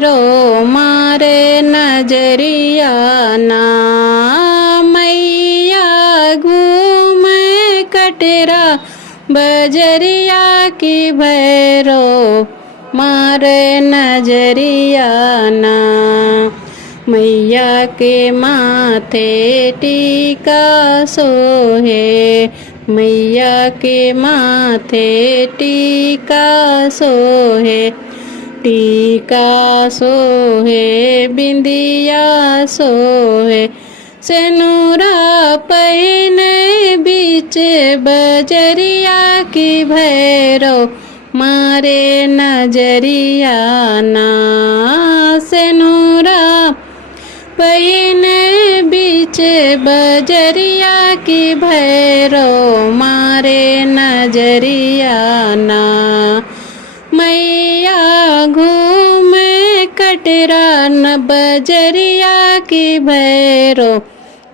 भैरो मारे नजरिया ना। मैया घूमे कटरा बजरिया की भैरो मारे नजरिया ना। मैया के माथे टीका सोहे, मैया के माथे टीका सोहे, टीका सोहे बिंदिया सोहे। सेनुरा पहने बीच बजरिया की भैरो मारे नजरिया ना। सेनुरा पहने बीच बजरिया की भैरो मारे नजरिया ना। मैया घूमे कटरा न बजरिया की भैरो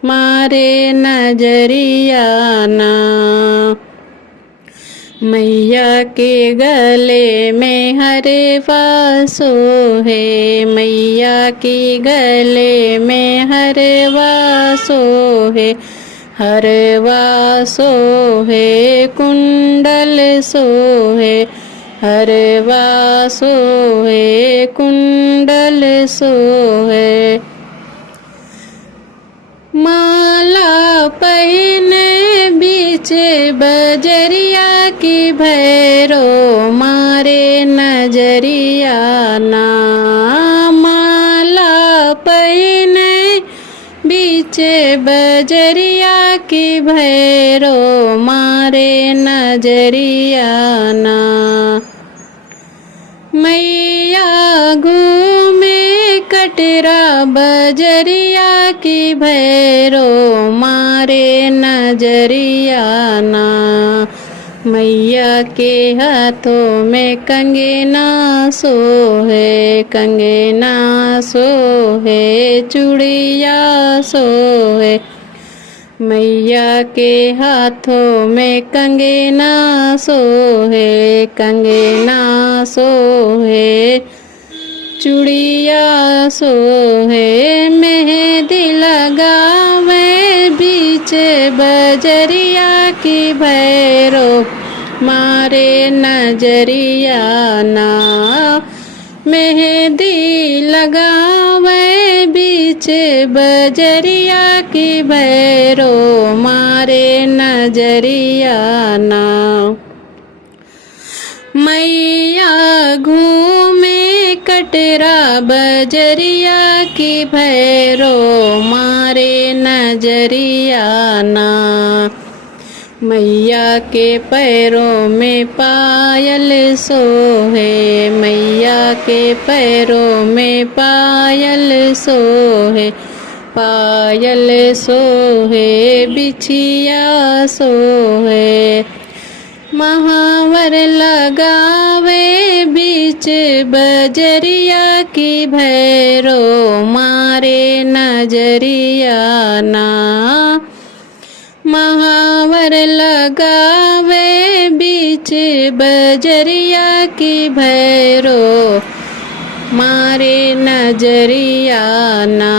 मारे नजरिया ना। मैया के गले में हरवा सोहे, मैया के गले में हरवा सोहे, हरवा सोहे कुंडल सोहे, हरवा सोहे कुंडल सोहे। माला पहने बीच बजरिया की भैरो मारे नजरिया ना। माला पहने बीच बजरिया की भैरो मारे नजरिया ना। मैया घूमे कटरा बजरिया की भैरो मारे नजरिया ना। मैया के हाथों में कंगना सोहे, कंगना सोहे चूड़िया सोहे। मैया के हाथों में कंगना सोहे, कंगना सोहे चूड़िया सोहे। मेहंदी लगावे बीच बजरिया की भैरो मारे नजरिया ना। मेहंदी लगावे बीच बजरिया की भैरो मारे नजरिया ना। मैया घूमे कटरा बजरिया की भैरो मारे नजरिया ना। मैया के पैरों में पायल सोहे, मैया के पैरों में पायल सोहे, पायल सोहे बिछिया सोहे। महावर लगावे बीच बजरिया की भैरो मारे नजरिया ना। महावर लगावे बीच बजरिया की भैरो मारे नजरिया ना।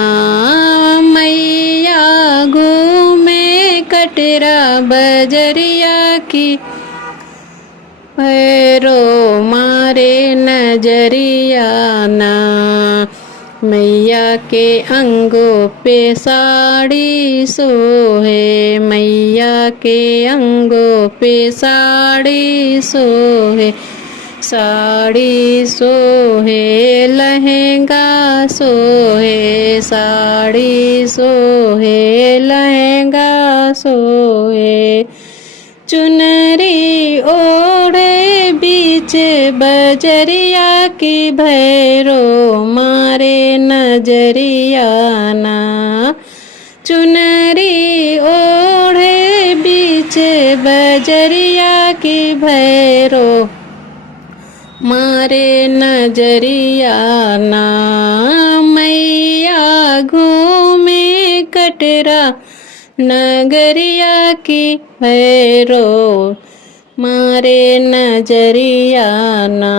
मैया घूमे कटरा बजरिया की भैरो मारे नजरिया ना। मैया के अंगों पे साड़ी सोहे, मैया के अंगों पे साड़ी सोहे, साड़ी सोहे लहंगा सोहे, साड़ी सोहे लहंगा सोहे। चुनरी ओढ़े बीच बजरिया की भैरो मारे नजरिया ना। चुनरी ओढ़े बीच बजरिया की भैरो मारे नजरिया ना। मैया घूमे कटरा नगरिया की भैरो मारे नजरिया ना।